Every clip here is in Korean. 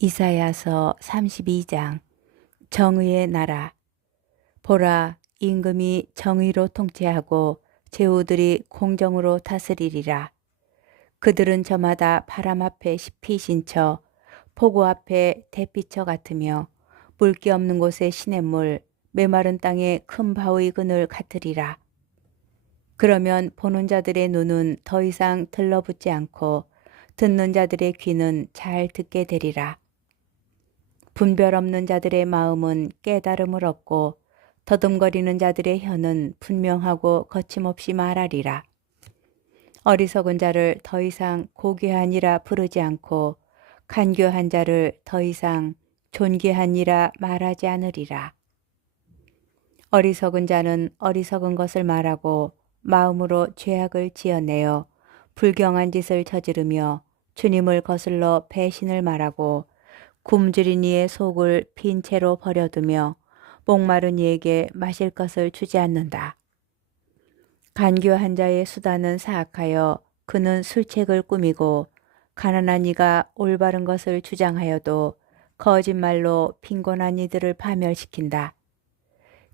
이사야서 32장. 정의의 나라. 보라, 임금이 정의로 통치하고 제후들이 공정으로 다스리리라. 그들은 저마다 바람 앞에 잎이 쳐 폭우 앞에 대피처 같으며 물기 없는 곳에 시냇물, 메마른 땅에 큰 바위 그늘 같으리라. 그러면 보는 자들의 눈은 더 이상 들러붙지 않고 듣는 자들의 귀는 잘 듣게 되리라. 분별 없는 자들의 마음은 깨달음을 얻고 더듬거리는 자들의 혀는 분명하고 거침없이 말하리라. 어리석은 자를 더 이상 고귀하니라 부르지 않고 간교한 자를 더 이상 존귀하니라 말하지 않으리라. 어리석은 자는 어리석은 것을 말하고 마음으로 죄악을 지어내어 불경한 짓을 저지르며 주님을 거슬러 배신을 말하고 굶주린 이의 속을 빈 채로 버려두며 목마른 이에게 마실 것을 주지 않는다. 간교한 자의 수단은 사악하여 그는 술책을 꾸미고 가난한 이가 올바른 것을 주장하여도 거짓말로 빈곤한 이들을 파멸시킨다.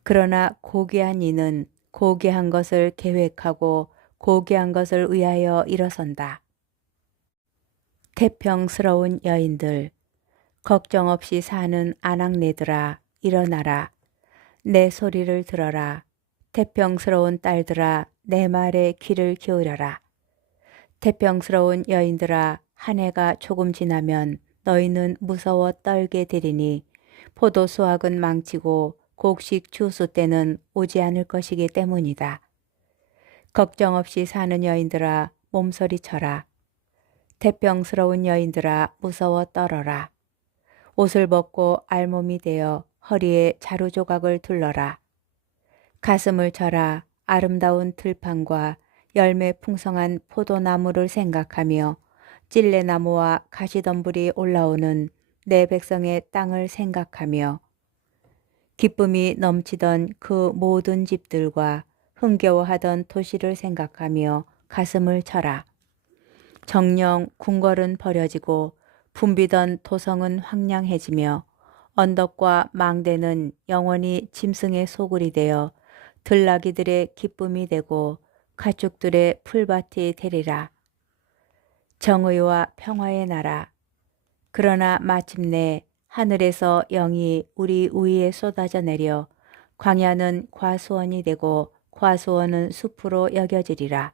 그러나 고귀한 이는 고귀한 것을 계획하고 고귀한 것을 위하여 일어선다. 태평스러운 여인들, 걱정 없이 사는 아낙네들아, 일어나라. 내 소리를 들어라. 태평스러운 딸들아, 내 말에 귀를 기울여라. 태평스러운 여인들아, 한 해가 조금 지나면 너희는 무서워 떨게 되리니 포도 수확은 망치고 곡식 추수 때는 오지 않을 것이기 때문이다. 걱정 없이 사는 여인들아, 몸서리쳐라. 태평스러운 여인들아, 무서워 떨어라. 옷을 벗고 알몸이 되어 허리에 자루 조각을 둘러라. 가슴을 쳐라. 아름다운 들판과 열매 풍성한 포도나무를 생각하며 찔레나무와 가시덤불이 올라오는 내 백성의 땅을 생각하며 기쁨이 넘치던 그 모든 집들과 흥겨워하던 도시를 생각하며 가슴을 쳐라. 정령 궁궐은 버려지고 붐비던 도성은 황량해지며 언덕과 망대는 영원히 짐승의 소굴이 되어 들나귀들의 기쁨이 되고 가축들의 풀밭이 되리라. 정의와 평화의 나라. 그러나 마침내 하늘에서 영이 우리 위에 쏟아져 내려 광야는 과수원이 되고 과수원은 숲으로 여겨지리라.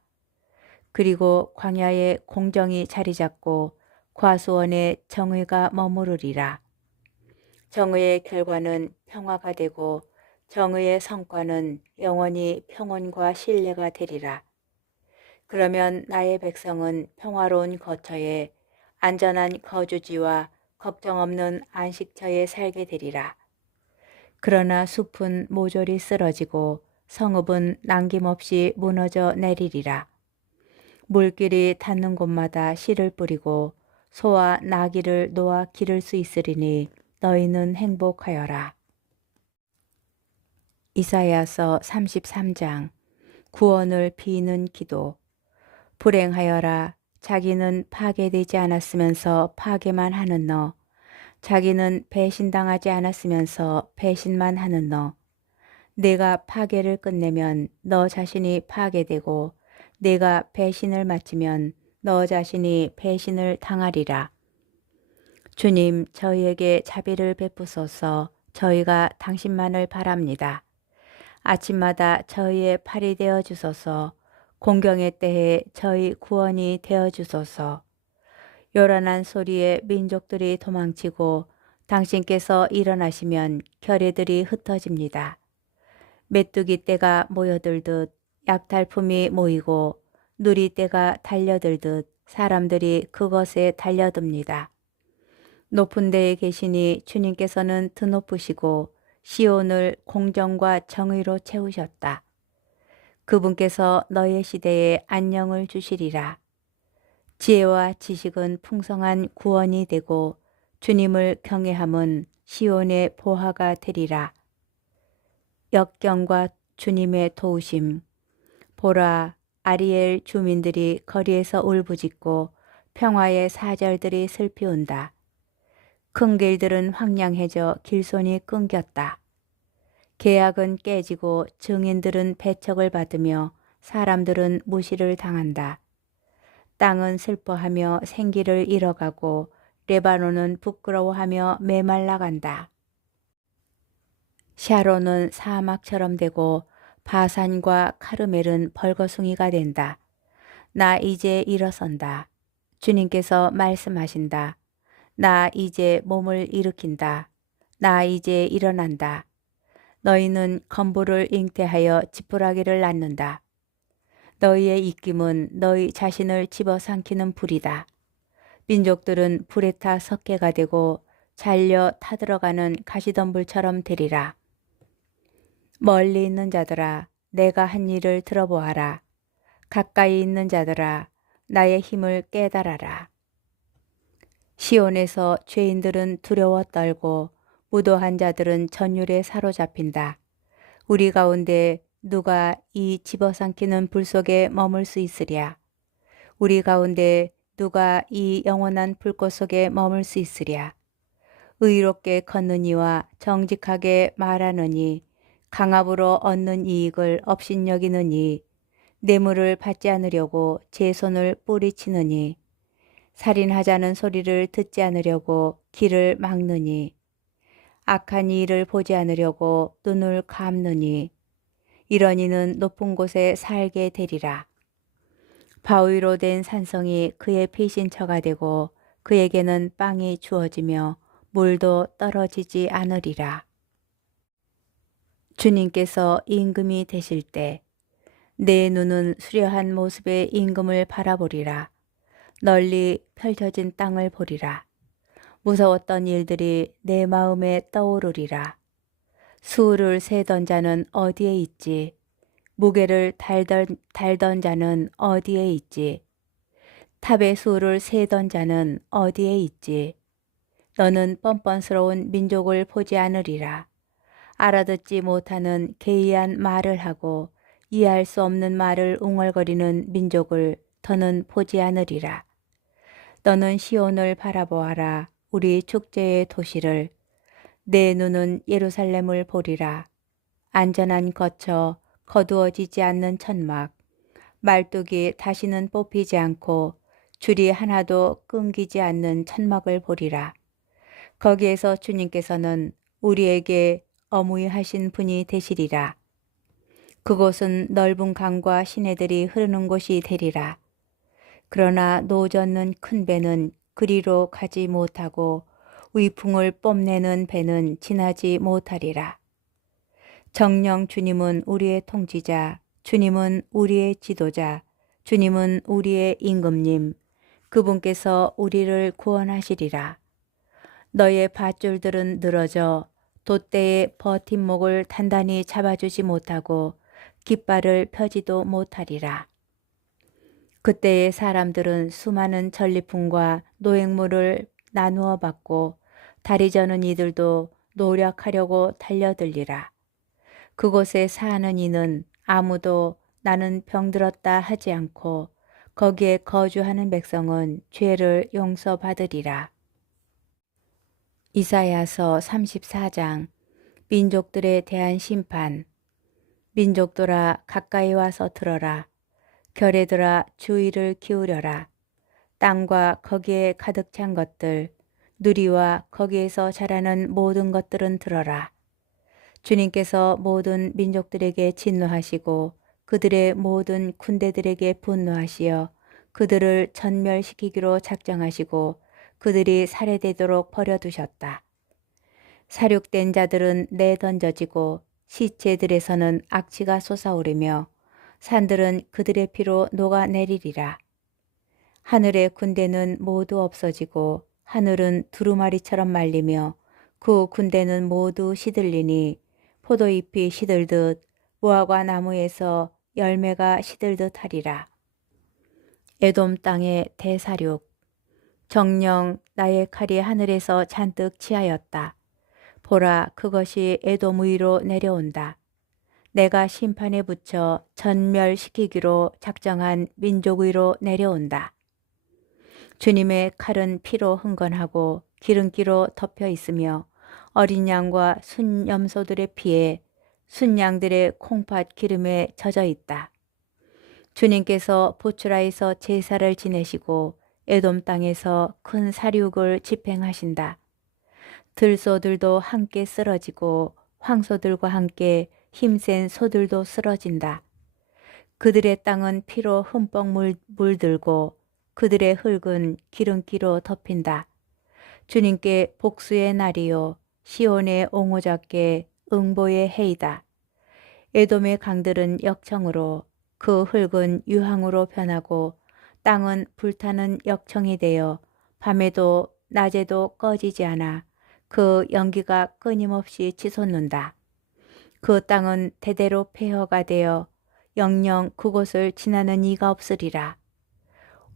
그리고 광야에 공정이 자리 잡고 과수원에 정의가 머무르리라. 정의의 결과는 평화가 되고 정의의 성과는 영원히 평온과 신뢰가 되리라. 그러면 나의 백성은 평화로운 거처에 안전한 거주지와 걱정 없는 안식처에 살게 되리라. 그러나 숲은 모조리 쓰러지고 성읍은 남김없이 무너져 내리리라. 물길이 닿는 곳마다 씨를 뿌리고 소와 나귀를 놓아 기를 수 있으리니 너희는 행복하여라. 이사야서 33장. 구원을 비는 기도. 불행하여라. 자기는 파괴되지 않았으면서 파괴만 하는 너. 자기는 배신당하지 않았으면서 배신만 하는 너. 내가 파괴를 끝내면 너 자신이 파괴되고 내가 배신을 마치면 너 자신이 배신을 당하리라. 주님, 저희에게 자비를 베푸소서. 저희가 당신만을 바랍니다. 아침마다 저희의 팔이 되어 주소서. 공경의 때에 저희 구원이 되어 주소서. 요란한 소리에 민족들이 도망치고 당신께서 일어나시면 결의들이 흩어집니다. 메뚜기 떼가 모여들듯 약탈품이 모이고 누리떼가 달려들듯 사람들이 그것에 달려듭니다. 높은 데에 계시니 주님께서는 드높으시고 시온을 공정과 정의로 채우셨다. 그분께서 너의 시대에 안녕을 주시리라. 지혜와 지식은 풍성한 구원이 되고 주님을 경외함은 시온의 보화가 되리라. 역경과 주님의 도우심. 보라, 아리엘 주민들이 거리에서 울부짖고 평화의 사절들이 슬피 운다. 큰 길들은 황량해져 길손이 끊겼다. 계약은 깨지고 증인들은 배척을 받으며 사람들은 무시를 당한다. 땅은 슬퍼하며 생기를 잃어가고 레바논은 부끄러워하며 메말라간다. 샤론은 사막처럼 되고 바산과 카르멜은 벌거숭이가 된다. 나 이제 일어선다. 주님께서 말씀하신다. 나 이제 몸을 일으킨다. 나 이제 일어난다. 너희는 건부를 잉태하여 지푸라기를 낳는다. 너희의 입김은 너희 자신을 집어삼키는 불이다. 민족들은 불에 타 석회가 되고 잘려 타들어가는 가시덤불처럼 되리라. 멀리 있는 자들아, 내가 한 일을 들어보아라. 가까이 있는 자들아, 나의 힘을 깨달아라. 시온에서 죄인들은 두려워 떨고 무도한 자들은 전율에 사로잡힌다. 우리 가운데 누가 이 집어삼키는 불 속에 머물 수 있으랴? 우리 가운데 누가 이 영원한 불꽃 속에 머물 수 있으랴? 의롭게 걷는 이와 정직하게 말하는 이, 강압으로 얻는 이익을 업신여기는 이, 뇌물을 받지 않으려고 제 손을 뿌리치느니, 살인하자는 소리를 듣지 않으려고 길을 막느니, 악한 일을 보지 않으려고 눈을 감느니, 이런 이는 높은 곳에 살게 되리라. 바위로 된 산성이 그의 피신처가 되고 그에게는 빵이 주어지며 물도 떨어지지 않으리라. 주님께서 임금이 되실 때 내 눈은 수려한 모습의 임금을 바라보리라. 널리 펼쳐진 땅을 보리라. 무서웠던 일들이 내 마음에 떠오르리라. 수를 세던 자는 어디에 있지? 무게를 달던 자는 어디에 있지? 탑의 수를 세던 자는 어디에 있지? 너는 뻔뻔스러운 민족을 보지 않으리라. 알아듣지 못하는 개이한 말을 하고 이해할 수 없는 말을 웅얼거리는 민족을 더는 보지 않으리라. 너는 시온을 바라보아라. 우리 축제의 도시를. 내 눈은 예루살렘을 보리라. 안전한 거처, 거두어지지 않는 천막, 말뚝이 다시는 뽑히지 않고 줄이 하나도 끊기지 않는 천막을 보리라. 거기에서 주님께서는 우리에게 어무히 하신 분이 되시리라. 그곳은 넓은 강과 시내들이 흐르는 곳이 되리라. 그러나 노젓는 큰 배는 그리로 가지 못하고 위풍을 뽐내는 배는 지나지 못하리라. 정녕 주님은 우리의 통치자, 주님은 우리의 지도자, 주님은 우리의 임금님, 그분께서 우리를 구원하시리라. 너의 밧줄들은 늘어져 돛대의 버팀목을 단단히 잡아주지 못하고 깃발을 펴지도 못하리라. 그때의 사람들은 수많은 전리품과 노획물을 나누어 받고 다리 저는 이들도 노력하려고 달려들리라. 그곳에 사는 이는 아무도 나는 병들었다 하지 않고 거기에 거주하는 백성은 죄를 용서받으리라. 이사야서 34장 민족들에 대한 심판. 민족들아 가까이 와서 들어라. 결애들아 주의를 기울여라. 땅과 거기에 가득 찬 것들, 누리와 거기에서 자라는 모든 것들은 들어라. 주님께서 모든 민족들에게 진노하시고 그들의 모든 군대들에게 분노하시어 그들을 전멸시키기로 작정하시고 그들이 살해되도록 버려두셨다. 사륙된 자들은 내던져지고 시체들에서는 악취가 솟아오르며 산들은 그들의 피로 녹아내리리라. 하늘의 군대는 모두 없어지고 하늘은 두루마리처럼 말리며 그 군대는 모두 시들리니 포도잎이 시들듯 무화과 나무에서 열매가 시들듯 하리라. 에돔 땅의 대사륙. 정녕 나의 칼이 하늘에서 잔뜩 취하였다. 보라, 그것이 에돔 위로 내려온다. 내가 심판에 붙여 전멸시키기로 작정한 민족 위로 내려온다. 주님의 칼은 피로 흥건하고 기름기로 덮여 있으며 어린 양과 순염소들의 피에 순양들의 콩팥 기름에 젖어 있다. 주님께서 보추라에서 제사를 지내시고 에돔 땅에서 큰 사륙을 집행하신다. 들소들도 함께 쓰러지고 황소들과 함께 힘센 소들도 쓰러진다. 그들의 땅은 피로 흠뻑 물들고 그들의 흙은 기름기로 덮인다. 주님께 복수의 날이요 시온의 옹호자께 응보의 해이다. 에돔의 강들은 역청으로 그 흙은 유황으로 변하고 땅은 불타는 역청이 되어 밤에도 낮에도 꺼지지 않아 그 연기가 끊임없이 치솟는다. 그 땅은 대대로 폐허가 되어 영영 그곳을 지나는 이가 없으리라.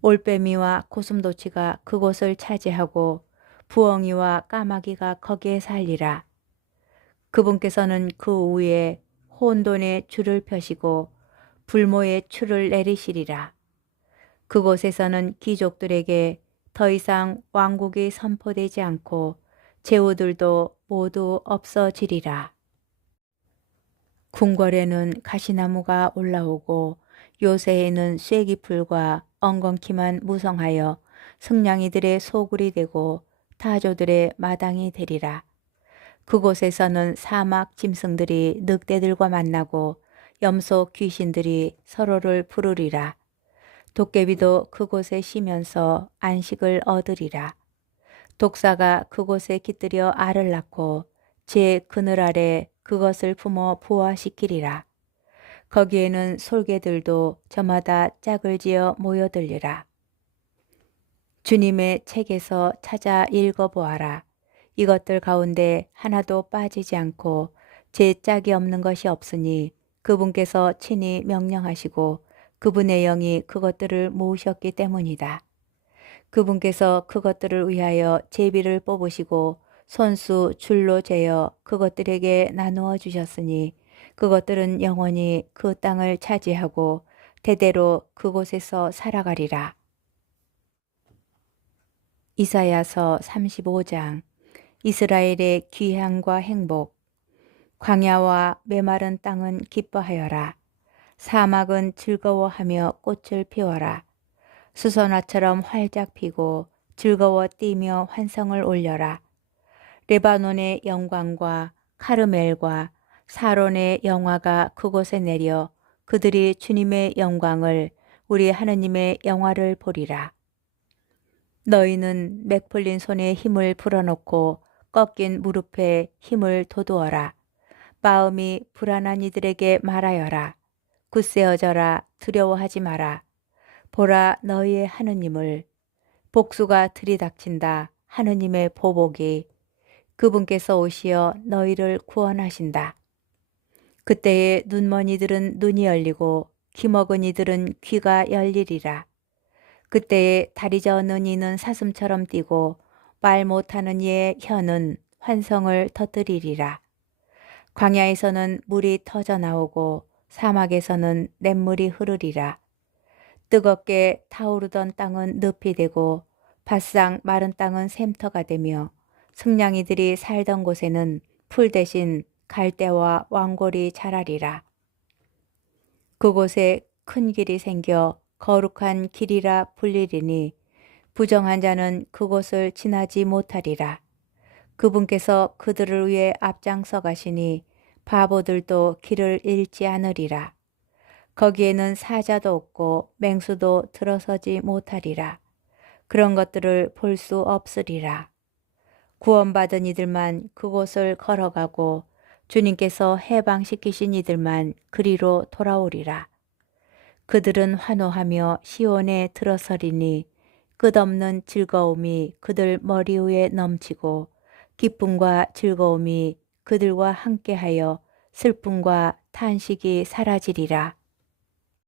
올빼미와 고슴도치가 그곳을 차지하고 부엉이와 까마귀가 거기에 살리라. 그분께서는 그 위에 혼돈의 줄을 펴시고 불모의 추를 내리시리라. 그곳에서는 귀족들에게 더 이상 왕국이 선포되지 않고 제후들도 모두 없어지리라. 궁궐에는 가시나무가 올라오고 요새에는 쐐기풀과 엉겅퀴만 무성하여 승냥이들의 소굴이 되고 타조들의 마당이 되리라. 그곳에서는 사막 짐승들이 늑대들과 만나고 염소 귀신들이 서로를 부르리라. 도깨비도 그곳에 쉬면서 안식을 얻으리라. 독사가 그곳에 깃들여 알을 낳고 제 그늘 아래 그것을 품어 부화시키리라. 거기에는 솔개들도 저마다 짝을 지어 모여들리라. 주님의 책에서 찾아 읽어보아라. 이것들 가운데 하나도 빠지지 않고 제 짝이 없는 것이 없으니 그분께서 친히 명령하시고 그분의 영이 그것들을 모으셨기 때문이다. 그분께서 그것들을 위하여 제비를 뽑으시고 손수 줄로 재어 그것들에게 나누어 주셨으니 그것들은 영원히 그 땅을 차지하고 대대로 그곳에서 살아가리라. 이사야서 35장. 이스라엘의 귀향과 행복. 광야와 메마른 땅은 기뻐하여라. 사막은 즐거워하며 꽃을 피워라. 수선화처럼 활짝 피고 즐거워 뛰며 환성을 올려라. 레바논의 영광과 카르멜과 사론의 영화가 그곳에 내려 그들이 주님의 영광을 우리 하느님의 영화를 보리라. 너희는 맥풀린 손에 힘을 불어넣고 꺾인 무릎에 힘을 돋우어라. 마음이 불안한 이들에게 말하여라. 굳세어져라. 두려워하지 마라. 보라 너희의 하느님을. 복수가 들이닥친다. 하느님의 보복이. 그분께서 오시어 너희를 구원하신다. 그때에 눈먼 이들은 눈이 열리고 귀먹은 이들은 귀가 열리리라. 그때에 다리 저는 이는 사슴처럼 뛰고 말 못하는 이의 혀는 환성을 터뜨리리라. 광야에서는 물이 터져 나오고 사막에서는 냇물이 흐르리라. 뜨겁게 타오르던 땅은 늪이 되고 바싹 마른 땅은 샘터가 되며 승냥이들이 살던 곳에는 풀 대신 갈대와 왕골이 자라리라. 그곳에 큰 길이 생겨 거룩한 길이라 불리리니 부정한 자는 그곳을 지나지 못하리라. 그분께서 그들을 위해 앞장서 가시니 바보들도 길을 잃지 않으리라. 거기에는 사자도 없고 맹수도 들어서지 못하리라. 그런 것들을 볼 수 없으리라. 구원받은 이들만 그곳을 걸어가고 주님께서 해방시키신 이들만 그리로 돌아오리라. 그들은 환호하며 시온에 들어서리니 끝없는 즐거움이 그들 머리 위에 넘치고 기쁨과 즐거움이 그들과 함께하여 슬픔과 탄식이 사라지리라.